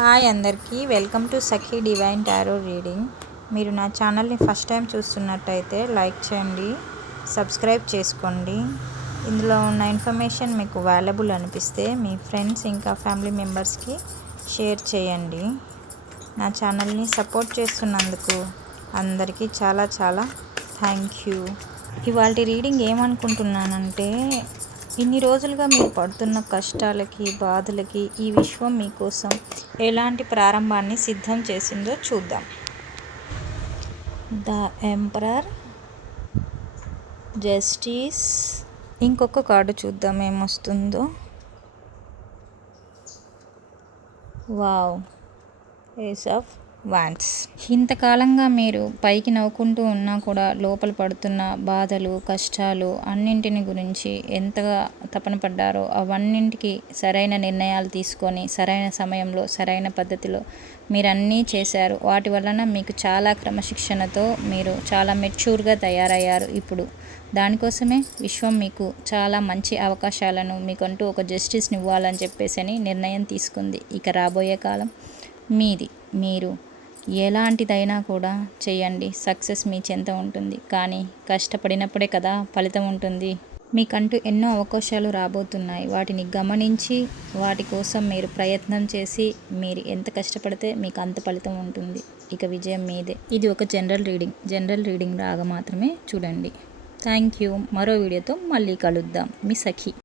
Hi అందరికీ welcome to Sakhi divine tarot reading. మీరు నా ఛానల్ని ఫస్ట్ టైం చూస్తున్నట్టయితే లైక్ చేయండి, సబ్స్క్రైబ్ చేసుకోండి. ఇందులో ఉన్న ఇన్ఫర్మేషన్ మీకు వాల్యుబుల్ అనిపిస్తే మీ ఫ్రెండ్స్ ఇంకా ఫ్యామిలీ మెంబర్స్కి షేర్ చేయండి. నా ఛానల్ని సపోర్ట్ చేస్తున్నందుకు అందరికీ చాలా చాలా థ్యాంక్ యూ. ఇవాళ రీడింగ్ ఏమనుకుంటున్నానంటే, ఇన్ని రోజులుగా మీరు పడుతున్న కష్టాలకి, బాధలకి ఈ విశ్వం మీకోసం ఎలాంటి ప్రారంభాన్ని సిద్ధం చేసిందో చూద్దాం. The emperor, justice. ఇంకొక కార్డు చూద్దాం ఏమొస్తుందో. Wow, ace of wands. ఇంతకాలంగా మీరు పైకి నవ్వుకుంటూ ఉన్నా కూడా లోపల పడుతున్న బాధలు, కష్టాలు అన్నింటిని గురించి ఎంతగా తపన పడ్డారో అవన్నింటికి సరైన నిర్ణయాలు తీసుకొని సరైన సమయంలో సరైన పద్ధతిలో మీరన్నీ చేశారు. వాటి వలన మీకు చాలా క్రమశిక్షణతో మీరు చాలా మెచ్యూర్గా తయారయ్యారు. ఇప్పుడు దానికోసమే విశ్వం మీకు చాలా మంచి అవకాశాలను, మీకంటూ ఒక జస్టిస్ని ఇవ్వాలని చెప్పేసి నిర్ణయం తీసుకుంది. ఇక రాబోయే కాలం మీది. మీరు ఎలాంటిదైనా కూడా చేయండి, సక్సెస్ మీ చెంత ఉంటుంది. కానీ కష్టపడినప్పుడే కదా ఫలితం ఉంటుంది. మీకంటూ ఎన్నో అవకాశాలు రాబోతున్నాయి. వాటిని గమనించి వాటి కోసం మీరు ప్రయత్నం చేసి మీరు ఎంత కష్టపడితే మీకు అంత ఫలితం ఉంటుంది. ఇక విజయం మీదే. ఇది ఒక జనరల్ రీడింగ్ లాగా మాత్రమే చూడండి. Thank you. మరో వీడియోతో మళ్ళీ కలుద్దాం. మీ సఖి.